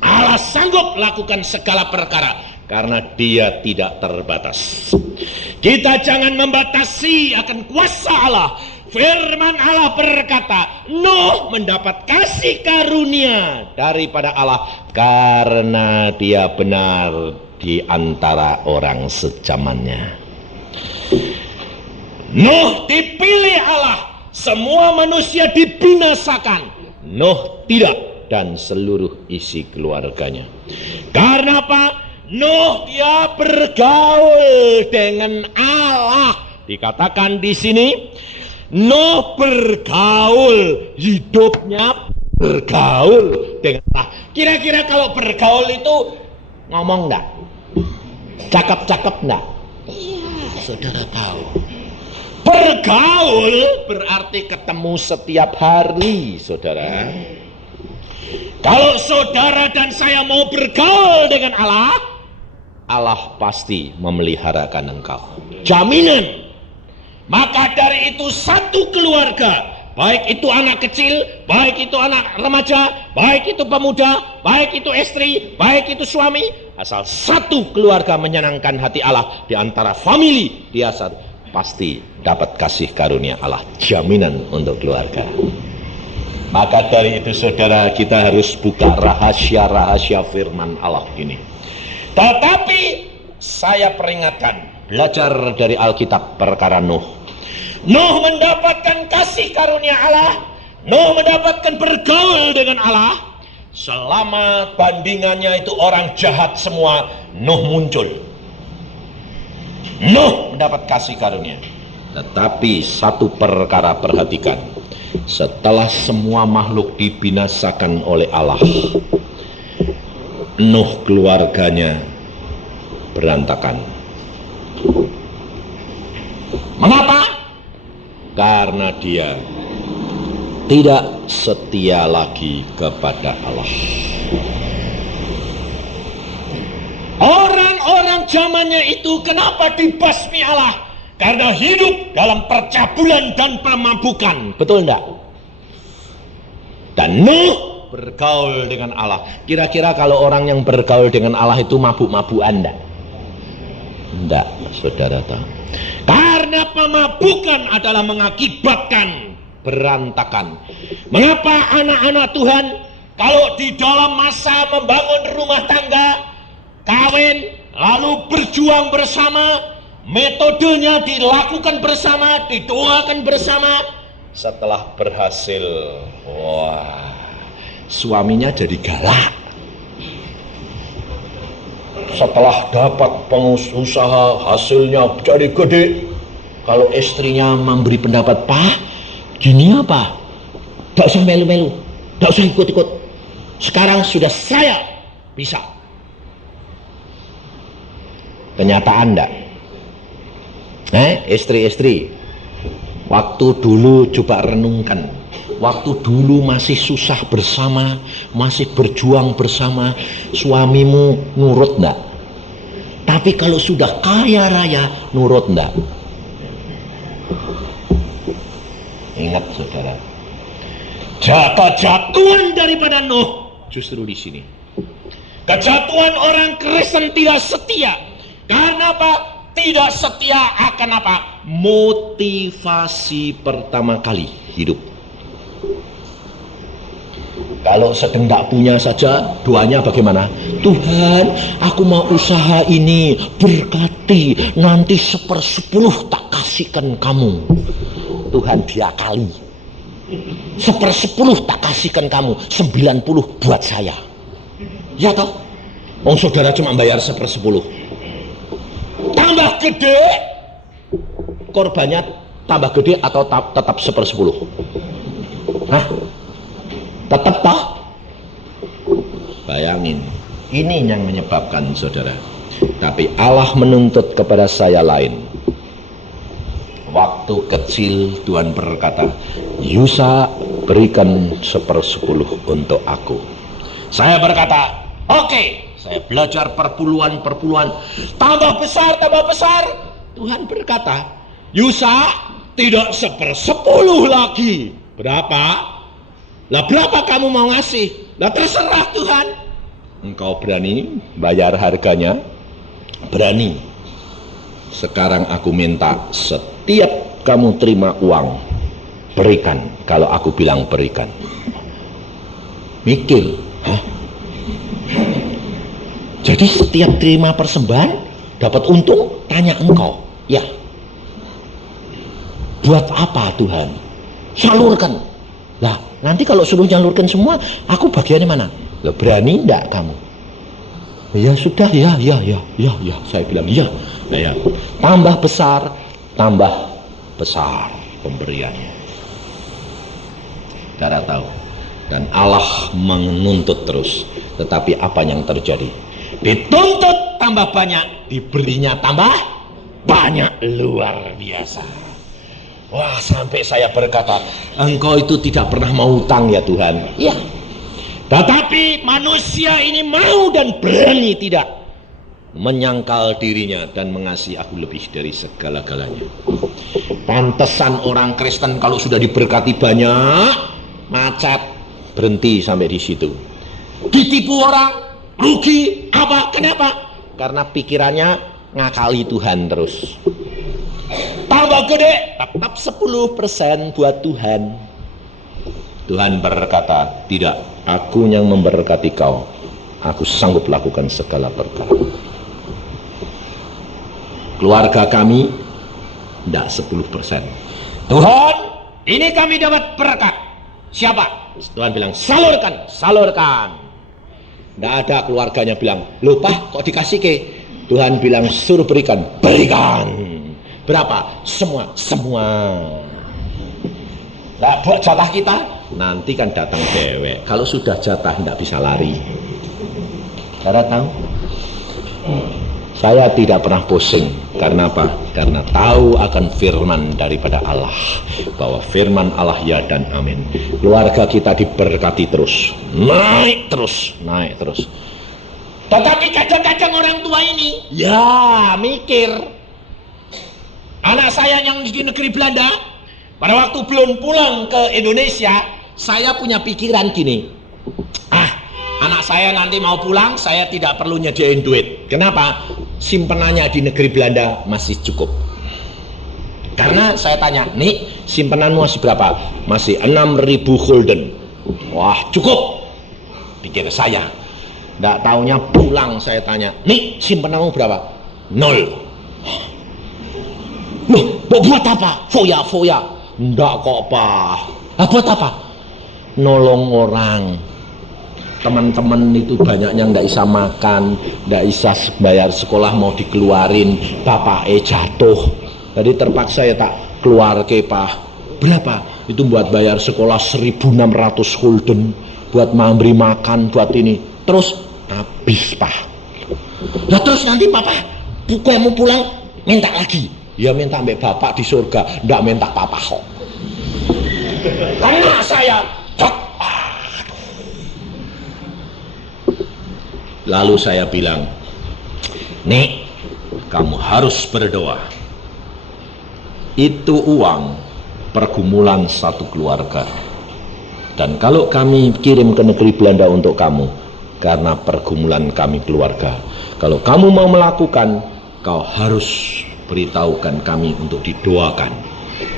Allah sanggup lakukan segala perkara karena dia tidak terbatas. Kita jangan membatasi akan kuasa Allah. Firman Allah berkata, Nuh mendapat kasih karunia daripada Allah karena dia benar di antara orang sejamannya. Nuh dipilih Allah, semua manusia dibinasakan. Nuh tidak, dan seluruh isi keluarganya. Karena apa? Nuh dia bergaul dengan Allah. Dikatakan di sini, Nuh bergaul, hidupnya bergaul dengan Allah. Kira-kira kalau bergaul itu ngomong enggak? Cakep-cakep enggak? Iya, saudara tahu. Bergaul berarti ketemu setiap hari, saudara. Kalau saudara dan saya mau bergaul dengan Allah, Allah pasti memeliharakan engkau. Jaminan. Maka dari itu satu keluarga, baik itu anak kecil, baik itu anak remaja, baik itu pemuda, baik itu istri, baik itu suami, asal satu keluarga menyenangkan hati Allah di antara famili, dia pasti dapat kasih karunia Allah. Jaminan untuk keluarga. Maka dari itu saudara, kita harus buka rahasia-rahasia firman Allah ini. Tetapi saya peringatkan, belajar dari Alkitab perkara Nuh. Nuh mendapatkan kasih karunia Allah, Nuh mendapatkan bergaul dengan Allah. Selama bandingannya itu orang jahat semua, Nuh muncul. Nuh mendapat kasih karunia. Tetapi satu perkara perhatikan, setelah semua makhluk dibinasakan oleh Allah, Nuh keluarganya berantakan. Mengapa? Karena dia tidak setia lagi kepada Allah. Orang-orang zamannya itu kenapa dibasmi Allah? Karena hidup dalam percabulan dan pemabukan. Betul enggak? Dan Nuh bergaul dengan Allah. Kira-kira kalau orang yang bergaul dengan Allah itu mabuk-mabukan enggak? Enggak, saudara tahu. Karena pemabukan adalah mengakibatkan berantakan. Mengapa anak-anak Tuhan kalau di dalam masa membangun rumah tangga, kawin, lalu berjuang bersama, metodenya dilakukan bersama, didoakan bersama, setelah berhasil, wah, suaminya jadi galak. Setelah dapat pengusaha, hasilnya jadi gede, kalau istrinya memberi pendapat, Pak, gini apa? Tidak usah melu-melu, tidak usah ikut-ikut. Sekarang sudah saya bisa. Kenyataan enggak? Istri-istri, waktu dulu coba renungkan, waktu dulu masih susah bersama, masih berjuang bersama, suamimu nurut enggak? Tapi kalau sudah kaya raya, nurut enggak? Ingat saudara, jatuhan daripada Nuh justru di sini. Kejatuhan orang Kristen tidak setia. Karena apa? Tidak setia akan apa? Motivasi pertama kali hidup. Kalau sedang tidak punya saja, doanya bagaimana? Tuhan, aku mau usaha ini, berkati, nanti 1/10 tak kasihkan kamu. Tuhan diakali. 1/10 tak kasihkan kamu, 90 buat saya. Ya toh? Oh, saudara cuma bayar 1/10. Tambah gede, korbannya tambah gede atau tetap 1/10? Hah? Tetap tak? Bayangin, ini yang menyebabkan saudara. Tapi Allah menuntut kepada saya lain. Waktu kecil Tuhan berkata, Yusa berikan 1/10 untuk aku. Saya berkata, oke, saya belajar perpuluhan. Tambah besar. Tuhan berkata, Yusa tidak 1/10 lagi. Berapa? Lah berapa kamu mau ngasih? Lah terserah Tuhan. Engkau berani bayar harganya? Berani. Sekarang aku minta setiap kamu terima uang, berikan. Kalau aku bilang berikan. Mikir, hah? Jadi setiap terima persembahan dapat untung? Tanya engkau. Ya. Buat apa Tuhan? Salurkan. Lah, nanti kalau suruh nyalurkan semua, aku bagiannya mana? Lah, berani enggak kamu? Ya sudah, ya. Saya bilang ya. Nah, ya. Tambah besar pemberiannya. Saudara tahu. Dan Allah menuntut terus. Tetapi apa yang terjadi? Dituntut tambah banyak, diberinya tambah banyak, luar biasa. Wah, sampai saya berkata, Engkau itu tidak pernah mau utang ya Tuhan. Iya. Tetapi manusia ini mau dan berani tidak menyangkal dirinya dan mengasihi aku lebih dari segala-galanya. Pantesan orang Kristen kalau sudah diberkati banyak, macet, berhenti sampai di situ. Ditipu orang, rugi, apa? Kenapa? Karena pikirannya ngakali Tuhan terus. Tambah gede, tetap 10% buat Tuhan. Tuhan berkata, tidak, aku yang memberkati kau. Aku sanggup lakukan segala perkara. Keluarga kami tidak 10%. Tuhan, ini kami dapat berkat. Siapa? Tuhan bilang, salurkan, salurkan. Tidak ada keluarganya bilang, loh Pak, kok dikasih ke? Tuhan bilang, suruh berikan, berikan. Berapa? Semua, semua. Nah, buat jatah kita, nanti kan datang dewek. Kalau sudah jatah tidak bisa lari. Saudara tahu? Saya tidak pernah pusing. Karena apa? Karena tahu akan firman daripada Allah. Bahwa firman Allah ya dan amin. Keluarga kita diberkati terus. Naik terus, naik terus. Tetapi kadang-kadang orang tua ini, ya mikir. Anak saya yang di negeri Belanda, pada waktu belum pulang ke Indonesia, saya punya pikiran gini. Anak saya nanti mau pulang, saya tidak perlu nyediain duit. Kenapa? Simpenannya di negeri Belanda masih cukup. Karena saya tanya, nih simpenanmu masih berapa? Masih 6.000 gulden. Wah, cukup. Pikir saya. Nggak taunya pulang saya tanya, nih simpenanmu berapa? 0. Loh, buat apa? Foya. Nggak kok Pak. Buat apa? Nolong orang. Teman-teman itu banyaknya nggak bisa makan, nggak bisa bayar sekolah, mau dikeluarin, bapak jatuh. Jadi terpaksa ya tak keluar ke Pak. Berapa? Itu buat bayar sekolah 1.600 gulden, buat memberi makan, buat ini. Terus habis Pak. Nah terus nanti papa mau pulang minta lagi. Ya minta sampai bapak di surga, nggak minta papa kok. Karena saya lalu saya bilang, nih kamu harus berdoa. Itu uang pergumulan satu keluarga. Dan kalau kami kirim ke negeri Belanda untuk kamu, karena pergumulan kami keluarga. Kalau kamu mau melakukan, kau harus beritahukan kami untuk didoakan.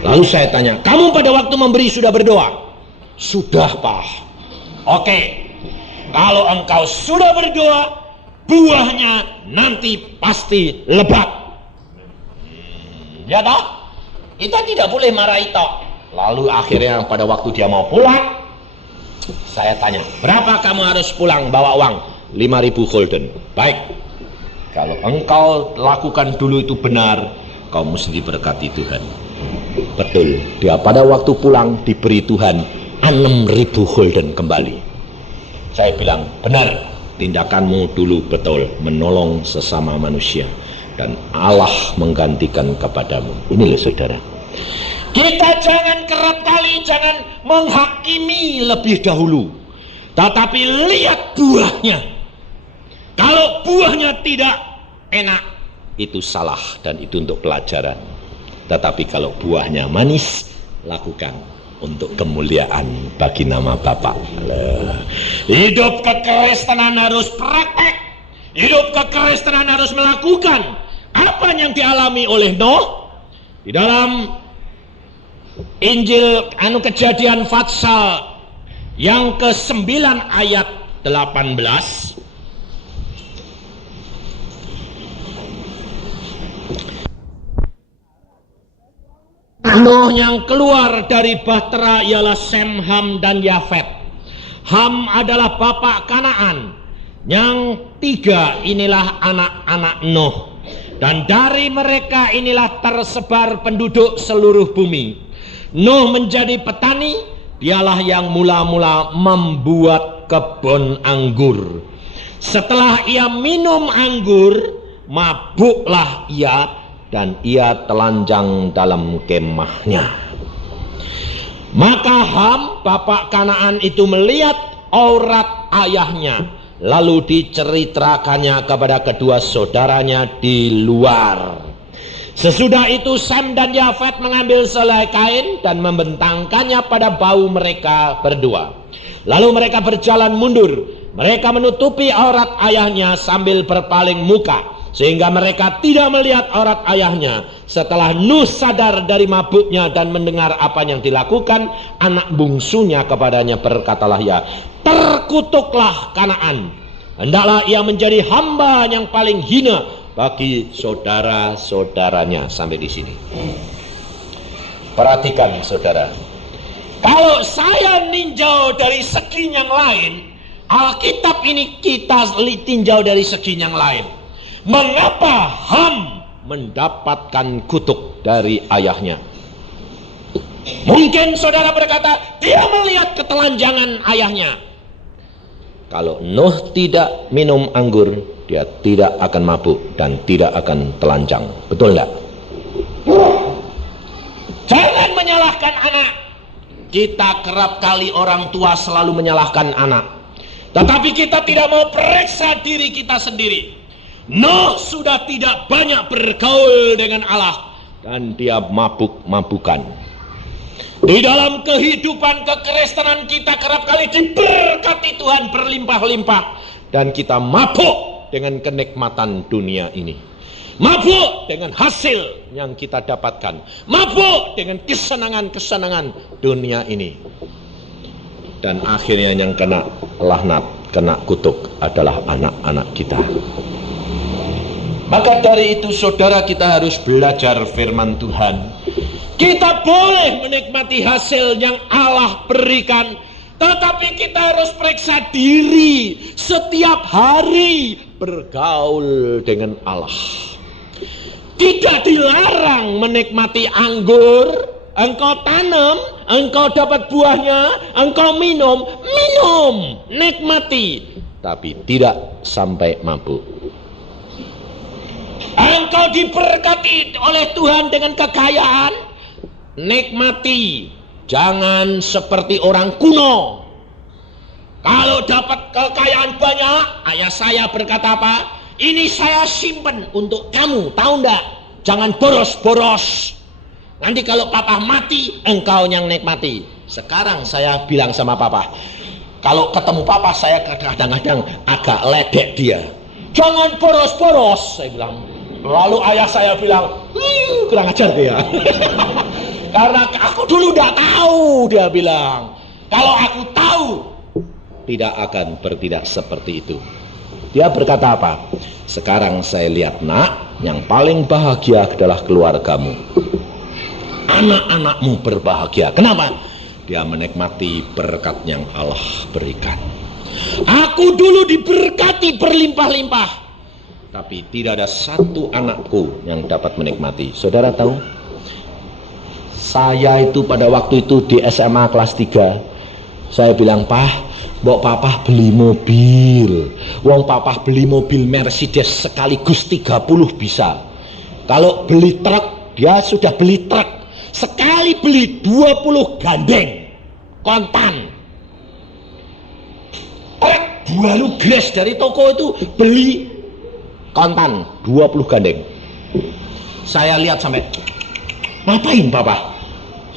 Lalu saya tanya, kamu pada waktu memberi sudah berdoa? Sudah Pak. Oke. Kalau engkau sudah berdoa, buahnya nanti pasti lebat. Ya toh? Kita tidak boleh marah itu. Lalu akhirnya pada waktu dia mau pulang, saya tanya, berapa kamu harus pulang bawa uang? 5.000 gulden. Baik. Kalau engkau lakukan dulu itu benar, kau mesti diberkati Tuhan. Betul. Dia pada waktu pulang diberi Tuhan 6.000 gulden kembali. Saya bilang, benar, tindakanmu dulu betul, menolong sesama manusia. Dan Allah menggantikan kepadamu. Ini loh saudara. Kita jangan kerap kali, jangan menghakimi lebih dahulu. Tetapi lihat buahnya. Kalau buahnya tidak enak, itu salah dan itu untuk pelajaran. Tetapi kalau buahnya manis, lakukan. Untuk kemuliaan bagi nama Bapa. Hidup kekristenan harus praktek. Hidup kekristenan harus melakukan apa yang dialami oleh Nuh. Di dalam Injil Kejadian pasal yang ke-9 ayat 18. Nuh yang keluar dari bahtera ialah Sem, Ham, dan Yafet. Ham adalah bapak Kanaan. Yang 3 inilah anak-anak Nuh. Dan dari mereka inilah tersebar penduduk seluruh bumi. Nuh menjadi petani, dialah yang mula-mula membuat kebun anggur. Setelah ia minum anggur, mabuklah ia dan ia telanjang dalam kemahnya. Maka Ham, bapak Kanaan itu melihat aurat ayahnya, lalu diceritakannya kepada kedua saudaranya di luar. Sesudah itu Sem dan Yafet mengambil selai kain dan membentangkannya pada bahu mereka berdua. Lalu mereka berjalan mundur. Mereka menutupi aurat ayahnya sambil berpaling muka, sehingga mereka tidak melihat aurat ayahnya. Setelah Nuh sadar dari mabuknya dan mendengar apa yang dilakukan anak bungsunya kepadanya, berkatalah ia, terkutuklah Kanaan. Hendaklah ia menjadi hamba yang paling hina bagi saudara-saudaranya. Sampai di sini. Perhatikan saudara. Kalau saya ninjau dari segi yang lain, Alkitab ini kita tinjau dari segi yang lain. Mengapa Ham mendapatkan kutuk dari ayahnya? Mungkin saudara berkata, dia melihat ketelanjangan ayahnya. Kalau Nuh tidak minum anggur, dia tidak akan mabuk dan tidak akan telanjang. Betul enggak? Jangan menyalahkan anak. Kita kerap kali orang tua selalu menyalahkan anak. Tetapi kita tidak mau periksa diri kita sendiri. Nuh sudah tidak banyak bergaul dengan Allah dan dia mabuk-mabukan. Di dalam kehidupan kekristenan kita kerap kali diberkati Tuhan berlimpah-limpah dan kita mabuk dengan kenikmatan dunia ini. Mabuk dengan hasil yang kita dapatkan. Mabuk dengan kesenangan-kesenangan dunia ini. Dan akhirnya yang kena laknat, kena kutuk adalah anak-anak kita. Maka dari itu saudara, kita harus belajar firman Tuhan. Kita boleh menikmati hasil yang Allah berikan, tetapi kita harus periksa diri setiap hari bergaul dengan Allah. Tidak dilarang menikmati anggur. Engkau tanam, engkau dapat buahnya, engkau minum, nikmati, tapi tidak sampai mabuk. Engkau diberkati oleh Tuhan dengan kekayaan, nikmati, jangan seperti orang kuno. Kalau dapat kekayaan banyak, ayah saya berkata apa? Ini saya simpen untuk kamu, tahu enggak? Jangan boros-boros. Nanti kalau papa mati, engkau yang nikmati. Sekarang saya bilang sama papa, kalau ketemu papa saya kadang-kadang agak ledek dia. Jangan boros-boros, saya bilang. Lalu ayah saya bilang, kurang ajar dia. Karena aku dulu tidak tahu, dia bilang. Kalau aku tahu, tidak akan bertindak seperti itu. Dia berkata apa? Sekarang saya lihat, nak, yang paling bahagia adalah keluargamu. Anak-anakmu berbahagia. Kenapa? Dia menikmati berkat yang Allah berikan. Aku dulu diberkati berlimpah-limpah, tapi tidak ada satu anakku yang dapat menikmati. Saudara tahu? Saya itu pada waktu itu di SMA kelas 3, saya bilang, Pak, mbok papa beli mobil. Wong papa beli mobil Mercedes sekaligus 30 bisa. Kalau beli truk, dia sudah beli truk. Sekali beli 20 gandeng kontan. Truk baru gres dari toko itu beli kontan 20 gandeng. Saya lihat sampai, ngapain papa?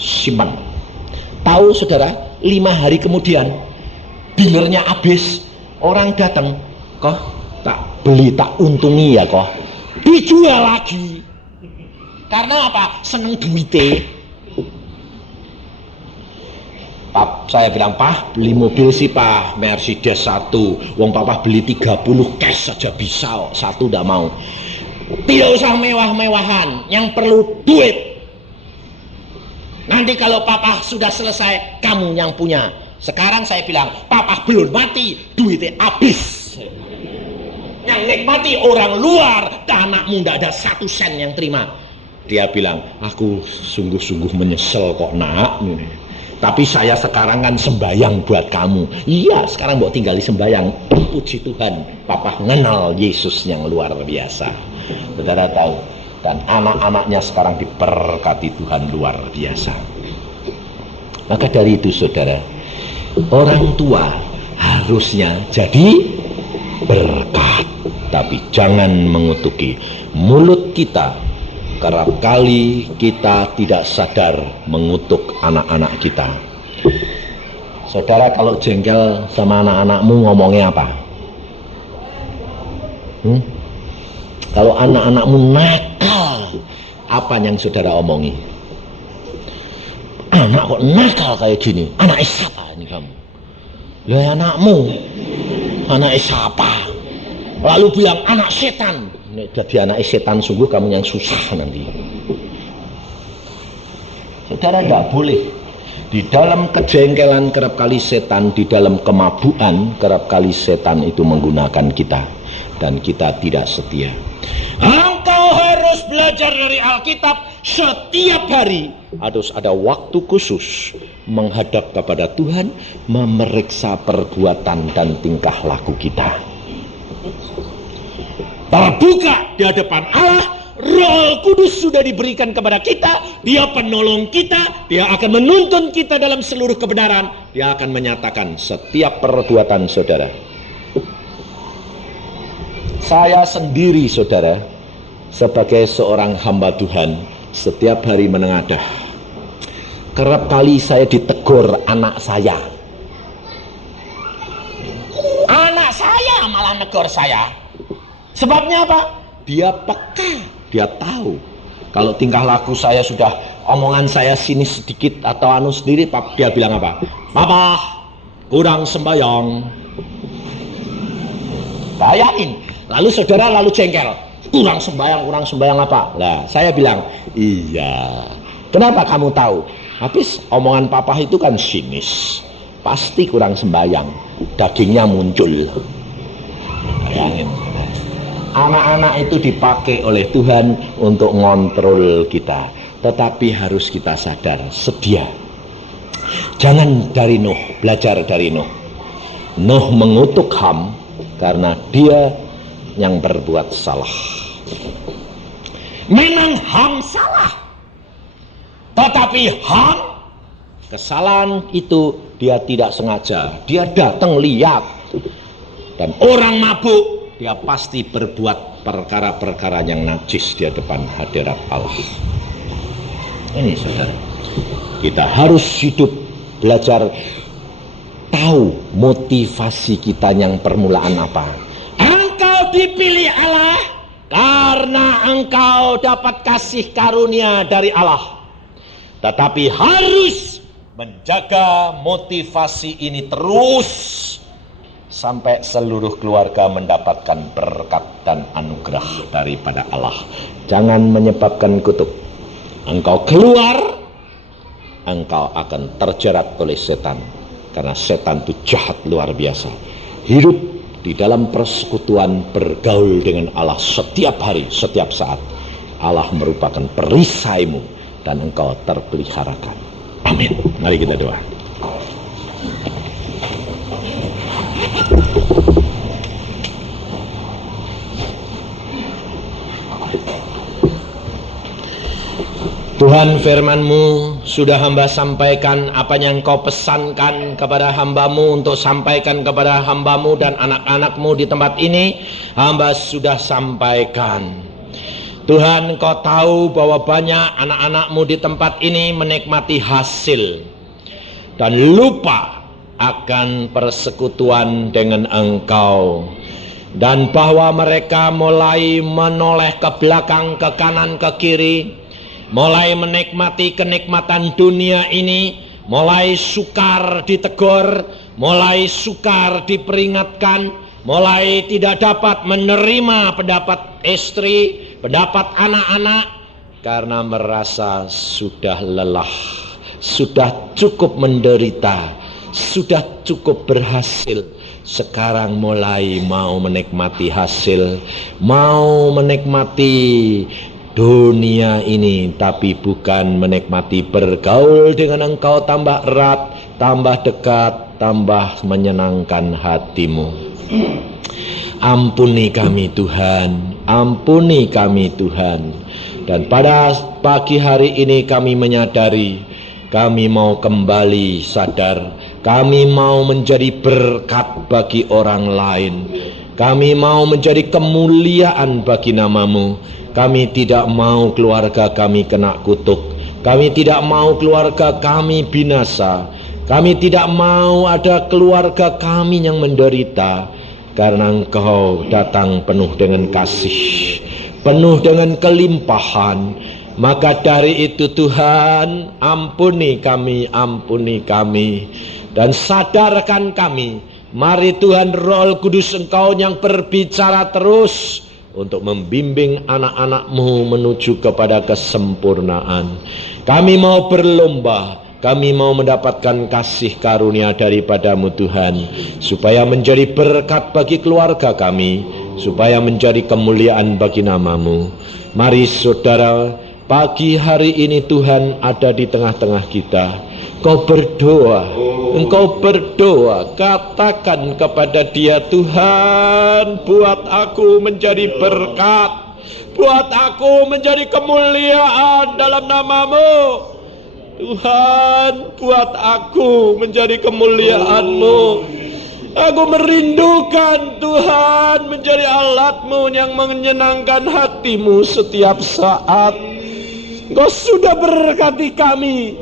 Simpan. Tahu saudara, 5 hari kemudian dealernya habis, orang datang, kok tak beli, tak untungi ya kok, dijual lagi. Karena apa? Seneng duitnya. Pak, saya bilang, Pak, beli mobil sih Pak, Mercedes 1, wong papa beli 30 cash saja bisa, 1 tidak mau. Tidak usah mewah-mewahan, yang perlu duit. Nanti kalau papa sudah selesai, kamu yang punya. Sekarang saya bilang, papa belum mati, duitnya habis. Yang nikmati orang luar, dan anakmu tidak ada 1 sen yang terima. Dia bilang, aku sungguh-sungguh menyesal kok nak. Tapi saya sekarang kan sembayang buat kamu. Iya, sekarang mau tinggal di sembayang. Puji Tuhan, papa mengenal Yesus yang luar biasa. Saudara tahu. Dan anak-anaknya sekarang diberkati Tuhan luar biasa. Maka dari itu saudara, orang tua harusnya jadi berkat, tapi jangan mengutuki. Mulut kita kerap kali kita tidak sadar mengutuk anak-anak kita. Saudara kalau jengkel sama anak-anakmu ngomongnya apa? Kalau anak-anakmu nakal, apa yang saudara omongi? Anak kok nakal kayak gini? Anak siapa ini kamu? Lah anakmu, anak siapa? Lalu bilang anak setan. Ini jadi anak setan, sungguh kamu yang susah nanti. Saudara tidak boleh. Di dalam kejengkelan kerap kali setan, di dalam kemabukan kerap kali setan itu menggunakan kita, dan kita tidak setia. Engkau harus belajar dari Alkitab setiap hari. Harus ada waktu khusus menghadap kepada Tuhan, memeriksa perbuatan dan tingkah laku kita. Terbuka di hadapan Allah. Roh Kudus sudah diberikan kepada kita. Dia penolong kita. Dia akan menuntun kita dalam seluruh kebenaran. Dia akan menyatakan setiap perbuatan saudara. Saya sendiri saudara, sebagai seorang hamba Tuhan, setiap hari menengadah. Kerap kali saya ditegur anak saya. Anak saya malah negur saya. Sebabnya apa? Dia peka. Dia tahu kalau tingkah laku saya sudah, omongan saya sini sedikit atau anu sendiri, dia bilang apa? Papa kurang sembahyang. Bayain. Lalu saudara lalu jengkel. Kurang sembahyang apa? Lah saya bilang, iya. Kenapa kamu tahu? Habis omongan papa itu kan sinis. Pasti kurang sembahyang. Dagingnya muncul. Bayangin. Anak-anak itu dipakai oleh Tuhan untuk ngontrol kita. Tetapi harus kita sadar, sedia. Jangan dari Nuh, belajar dari Nuh. Nuh mengutuk Ham karena dia yang berbuat salah. Memang Ham salah. Tetapi Ham, kesalahan itu dia tidak sengaja. Dia datang lihat. Dan orang mabuk, dia pasti berbuat perkara-perkara yang najis di hadapan hadirat Allah. Ini saudara, kita harus hidup, belajar tahu motivasi kita yang permulaan apa. Engkau dipilih Allah karena engkau dapat kasih karunia dari Allah. Tetapi harus menjaga motivasi ini terus sampai seluruh keluarga mendapatkan berkat dan anugerah daripada Allah. Jangan menyebabkan kutuk. Engkau keluar, engkau akan terjerat oleh setan. Karena setan itu jahat luar biasa. Hidup di dalam persekutuan, bergaul dengan Allah setiap hari, setiap saat. Allah merupakan perisaimu dan engkau terpeliharakan. Amin. Mari kita doa. Tuhan, firman-Mu sudah hamba sampaikan, apa yang Kau pesankan kepada hamba-Mu untuk sampaikan kepada hamba-Mu dan anak-anak-Mu di tempat ini, hamba sudah sampaikan. Tuhan, Kau tahu bahwa banyak anak-anak-Mu di tempat ini menikmati hasil dan lupa akan persekutuan dengan Engkau, dan bahwa mereka mulai menoleh ke belakang, ke kanan, ke kiri, mulai menikmati kenikmatan dunia ini, mulai sukar ditegur, mulai sukar diperingatkan, mulai tidak dapat menerima pendapat istri, pendapat anak-anak, karena merasa sudah lelah, sudah cukup menderita, sudah cukup berhasil. Sekarang mulai mau menikmati hasil, mau menikmati dunia ini, tapi bukan menikmati bergaul dengan Engkau tambah erat, tambah dekat, tambah menyenangkan hatimu. Ampuni kami Tuhan, ampuni kami Tuhan. Dan pada pagi hari ini kami menyadari, kami mau kembali sadar, kami mau menjadi berkat bagi orang lain, kami mau menjadi kemuliaan bagi nama-Mu. Kami tidak mau keluarga kami kena kutuk, kami tidak mau keluarga kami binasa, kami tidak mau ada keluarga kami yang menderita, karena Engkau datang penuh dengan kasih, penuh dengan kelimpahan. Maka dari itu Tuhan, ampuni kami, dan sadarkan kami. Mari Tuhan, Roh Kudus Engkau yang berbicara terus untuk membimbing anak-anak-Mu menuju kepada kesempurnaan. Kami mau berlomba, kami mau mendapatkan kasih karunia daripada-Mu Tuhan, supaya menjadi berkat bagi keluarga kami, supaya menjadi kemuliaan bagi nama-Mu. Mari saudara, pagi hari ini Tuhan ada di tengah-tengah kita. Engkau berdoa, katakan kepada Dia, Tuhan, buat aku menjadi berkat, buat aku menjadi kemuliaan dalam nama-Mu. Tuhan, buat aku menjadi kemuliaan-Mu. Aku merindukan Tuhan menjadi alat-Mu yang menyenangkan hati-Mu setiap saat. Engkau sudah berkati kami,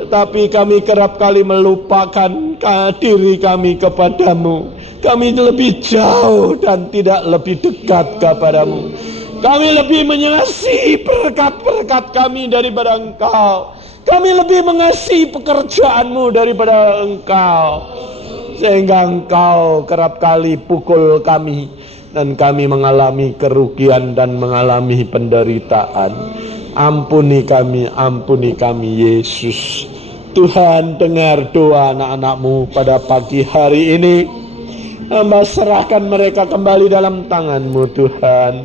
tetapi kami kerap kali melupakan diri kami kepadamu. Kami lebih jauh dan tidak lebih dekat kepadamu. Kami lebih mengasihi berkat-berkat kami daripada Engkau. Kami lebih mengasihi pekerjaanmu daripada Engkau. Sehingga Engkau kerap kali pukul kami, dan kami mengalami kerugian dan mengalami penderitaan. Ampuni kami Yesus. Tuhan, dengar doa anak-anak-Mu pada pagi hari ini. Hamba serahkan mereka kembali dalam tangan-Mu Tuhan.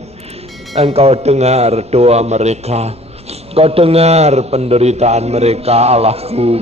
Engkau dengar doa mereka, Engkau dengar penderitaan mereka Allahku.